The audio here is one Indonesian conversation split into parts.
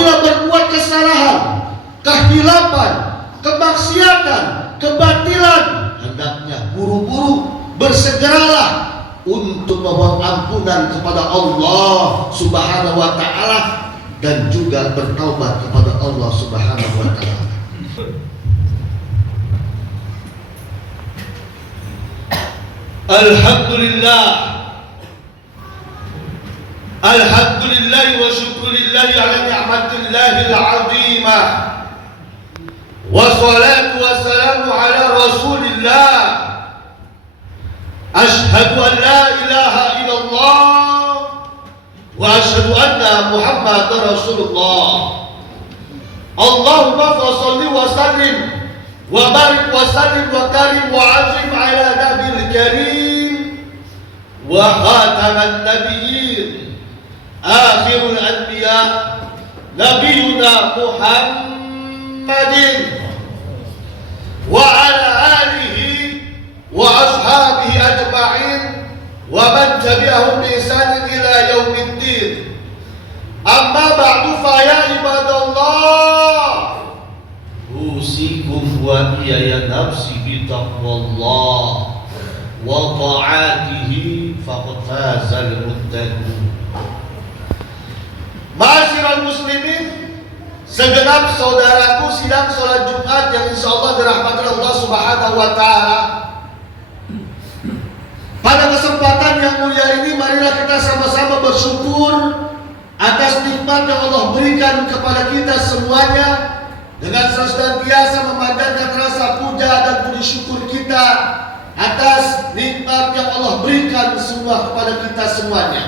Apabila berbuat kesalahan, kehilapan, kemaksiatan, kebatilan, hendaknya buru-buru bersegeralah untuk memohon ampunan kepada Allah Subhanahu wa taala dan juga bertaubat kepada Allah Subhanahu wa taala. Alhamdulillah wa syukurillahi ala ni'matillahil 'azimah. Wassalatu wassalamu ala rasulillah. Ashhadu an la ilaha illallah wa ashhadu anna Muhammadar Rasulullah. Allahumma shalli wa sallim wa barik wa sallim wa karim wa azim ala nabil karim wa khataman nabiyyin akhirul anbiya nabiyuna Muhammadin wa ala alihi wa ashabihi ajma'in wa man tabi'ahum bi ihsanin ila yaumiddin. Amma ba'du fa ya ibadallah, usikum wa iyaya nafsi bi taqwallah wa ta'atihi faqad fazal muttaqun. Ma'asyiral muslimin, segenap saudaraku sidang salat Jumat yang insyaallah dirahmati Allah Subhanahu wa taala. Pada kesempatan yang mulia ini, marilah kita sama-sama bersyukur atas nikmat yang Allah berikan kepada kita semuanya, dengan senantiasa memanjatkan rasa puja dan puji syukur kita atas nikmat yang Allah berikan semua kepada kita semuanya.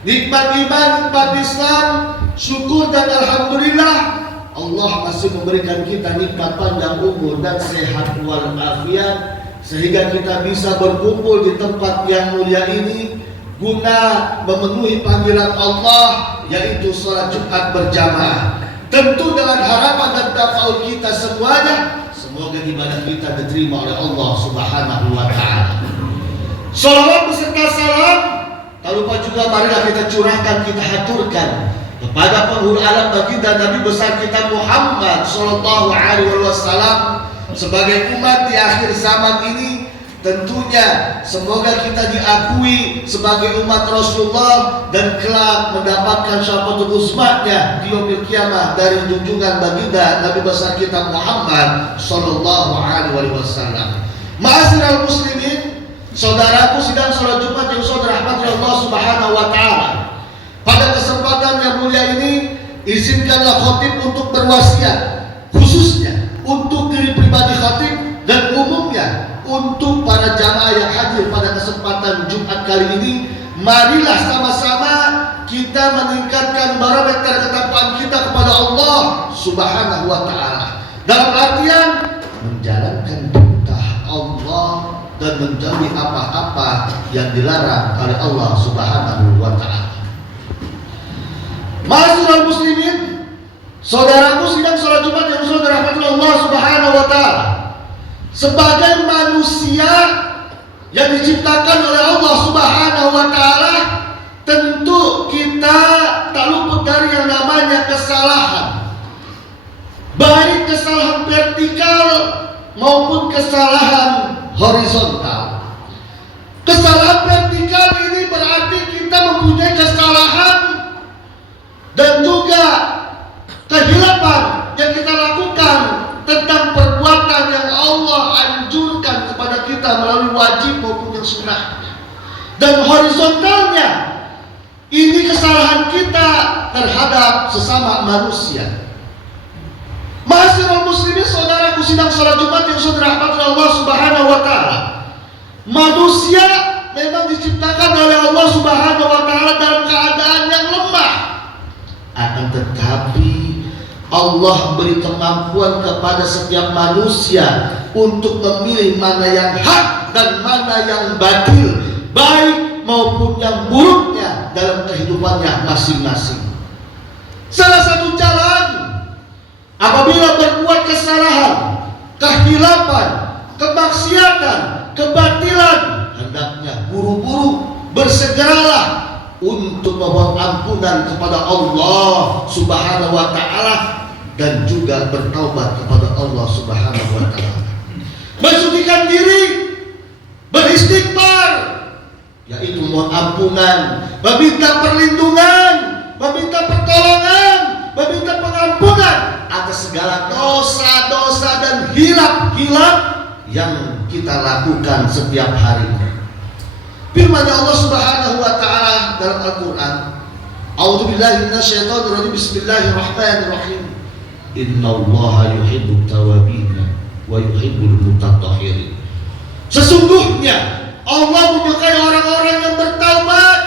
Nikmat iman, nikmat Islam, syukur dan alhamdulillah Allah masih memberikan kita nikmat panjang umur dan sehat walafiat, sehingga kita bisa berkumpul di tempat yang mulia ini guna memenuhi panggilan Allah, yaitu sholat Jumat berjamaah. Tentu dengan harapan dan tafaul kita semuanya, semoga ibadah kita diterima oleh Allah Subhanahu wa taala. Shalawat beserta salam, tak lupa juga marilah kita curahkan, kita haturkan kepada penghulu alam baginda Nabi besar kita Muhammad sallallahu alaihi wasallam sebagai umat di akhir zaman ini. Tentunya semoga kita diakui sebagai umat Rasulullah dan kelak mendapatkan syafaatul uzmanya di yaumil qiyamah dari junjungan baginda Nabi besar kita Muhammad sallallahu alaihi wasallam. Ma'asyiral muslimin, saudaraku sidang salat Jumat yang saudara rahmati Allah Subhanahu wa taala. Pada kesempatan yang mulia ini, izinkanlah khatib untuk berwasiat, khususnya untuk diri pribadi khatib dan umumnya untuk para jamaah yang hadir pada kesempatan Jumat kali ini. Marilah sama-sama kita meningkatkan barometer ketakwaan kita kepada Allah Subhanahu wa taala, dalam artian menjalankan perintah Allah dan menjauhi apa-apa yang dilarang oleh Allah Subhanahu wa taala. Ma'asyiral muslimin, saudaraku sidang salat Jumat yang saudara rahmati Allah Subhanahu wa taala, sebagai manusia yang diciptakan oleh Allah Subhanahu wa taala, tentu kita tak luput dari yang namanya kesalahan, baik kesalahan vertikal maupun kesalahan horizontal. Kesalahan vertikal ini berarti kita mempunyai kesalahan dan juga kehilapan yang kita lakukan tentang perbuatan yang Allah anjurkan kepada kita melalui wajib maupun yang sunnah. Dan horizontalnya, ini kesalahan kita terhadap sesama manusia. Ma'asyiral muslimin, saudaraku sidang salat Jumat yang saudara rahmati Allah Subhanahu wa taala. Manusia memang diciptakan oleh Allah Subhanahu wa taala dalam keadaan yang lemah. Akan tetapi Allah beri kemampuan kepada setiap manusia untuk memilih mana yang hak dan mana yang batil, baik maupun yang buruknya dalam kehidupannya masing-masing. Salah satu jalan apabila berbuat kesalahan, kehilapan, kemaksiatan, kebatilan, hendaknya buru-buru bersegeralah untuk memohon ampunan kepada Allah Subhanahu wa taala dan juga bertaubat kepada Allah Subhanahu wa taala. Mensucikan diri, beristighfar, yaitu mohon ampunan, meminta perlindungan, meminta pertolongan, meminta pengampunan atas segala dosa-dosa dan hilaf-hilaf yang kita lakukan setiap hari. Firman Allah Subhanahu wa taala dalam Al-Qur'an, A'udzubillahi minasyaitonir rajim. Bismillahirrahmanirrahim. Innallaha yuhibbut tawwabin wa yuhibbul mutatahhirin. Sesungguhnya Allah menyukai orang-orang yang bertaubat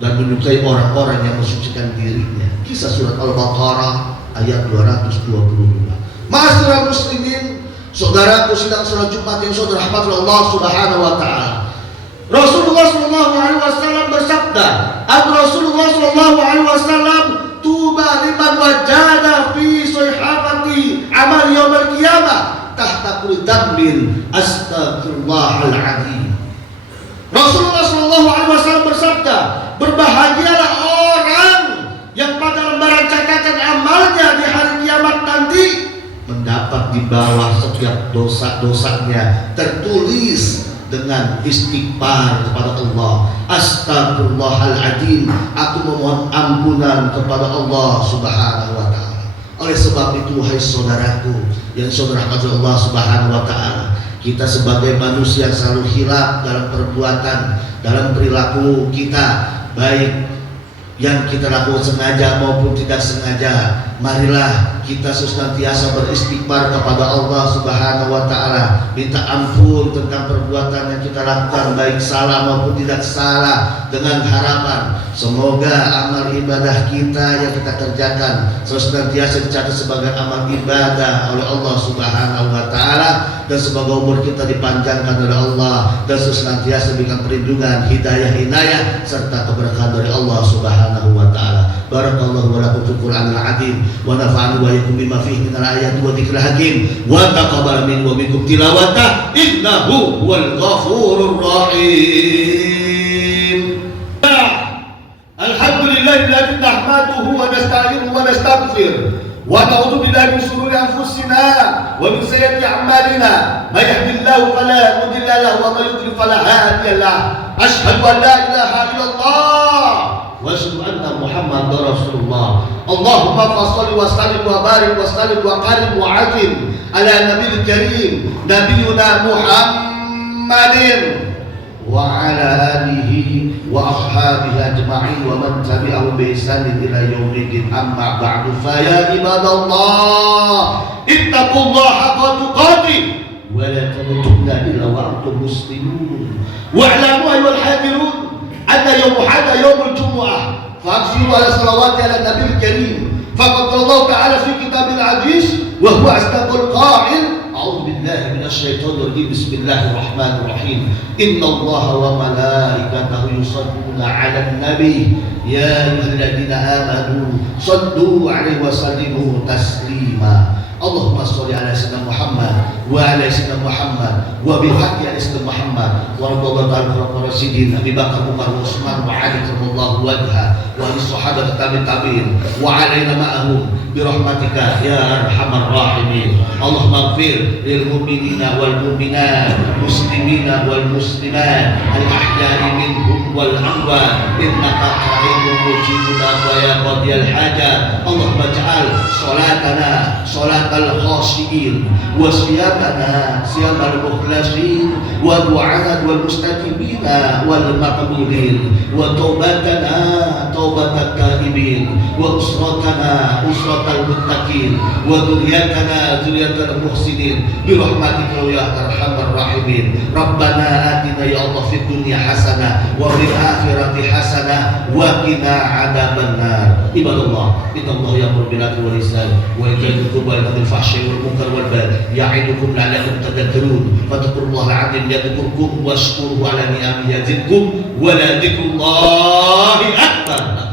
dan menyukai orang-orang yang mensucikan dirinya. Kisah surat Al-Baqarah ayat 222. Ma'asyiral muslimin, saudaraku sidang salat Jumat yang saudara rahmat Allah Subhanahu wa taala. Rasulullah sallallahu alaihi wasallam bersabda, Rasulullah sallallahu alaihi wasallam, tuba liman wajada fi sayhafati amal yaumil qiyamah tahta kulli dambin astaghfirullahal azim. Rasulullah sallallahu alaihi wasallam bersabda, berbahagialah orang yang pada lembaran catatan amalnya di hari kiamat nanti mendapat di bawah setiap dosa-dosanya tertulis dengan istighfar kepada Allah. Astagfirullahaladzim, aku memohon ampunan kepada Allah Subhanahu wa taala. Oleh sebab itu, hai saudaraku yang saudara kepada Allah Subhanahu wa taala, kita sebagai manusia selalu hilaf dalam perbuatan, dalam perilaku kita, baik yang kita lakukan sengaja maupun tidak sengaja. Marilah kita senantiasa beristighfar kepada Allah Subhanahu wa taala, minta ampun tentang perbuatan yang kita lakukan baik salah maupun tidak salah, dengan harapan semoga amal ibadah kita yang kita kerjakan senantiasa dicatat sebagai amal ibadah oleh Allah Subhanahu wa taala, dan semoga umur kita dipanjangkan oleh Allah dan senantiasa diberikan perlindungan, hidayah serta keberkahan dari Allah Subhanahu wa taala. Barakallahu wa lakum fil Qur'anil azim wa nafa'ani wa iyyakum bima fihi minal ayati wa dzikril hakim wa taqabbal minni wa minkum tilawatah innahu huwal ghafurur rahim. Alhamdulillahilladzi nahmaduhu wa nasta'inuhu wa nastaghfir wa na'udzu billahi min shururi anfusina wa min sayyiati a'malina may yahdihillahu fala mudilla lahu wa may yudlil fala hadiya lahu. Asyhadu an la ilaha illallah wa asyhadu anna Muhammadar Rasulullah. Allahumma fasholli wa sallim wa barik wa sallim wa karim wa azim ala nabiyil karim nabiyuna Muhammadin wa ala alihi wa ashabihi ajma'in wa man tabi'ahum bi ihsanin ila yaumiddin. Amma ba'du, fa ya ibadallah ittaqullaha haqqa tuqatih wa la tamutunna illa wa antum muslimun. Wa'lamu ayyuhal hadirun anna yawma hada yawmul jumu'ah fa'aksiru ala salawati ala nabiyil karim. Faqad qala Allah ta'ala fi kitabil aziz wa huwa asdaqul qa'il. A'udzu billahi minasyaitonir rajim. Bismillahirrahmanirrahim. Innallaha wa malaikatahu yusholluna 'alan nabi ya ayyuhalladzina amanu shallu 'alaihi wa sallimu taslima. Allahumma sholli ala sayyidina Muhammad wa ala sayyidina Muhammad wa bil haqqi ala sayyidina Muhammad wa radhiyallahu ta'ala anhum rasyidin Abi Bakar, Umar, Utsman wa Ali karramallahu wajha wa li sahabat tabi'in wa alaina ma'ahum bi rahmatika ya arhamar rahimin. Allahumma ighfir lil mu'minina wal mu'minat, muslimina wal muslimat, al ahya'i minhum wal amwat, innaka qaribun mujibud da'wat wa qadiyal hajat. Allahumma ij'al salatana salatal khashiin wa siyamana siyamal mukhlasin wa du'ana wal mustajibina wal maqbulin wa taubatana taubatat taibin wa usratana usratal muttaqin wa dzurriyyatana dzurriyyatal muhsinin bi rahmatika ya arhamar rahimin. Rabbana atina ya Allah fid dunya hasanah wa fil akhirati hasanah wa qina adzabannar. Ibadallah, innallaha ya'muru bil 'adli wal ihsan wa ya'idu bil fahsya'i wal munkar wal baghi ya'idukum la'allakum tadhakkarun. Fadhkurullaha 'azim yadhkurkum washkuruhu 'ala ni'amihi yazidkum wa la dzikrullahi akbar.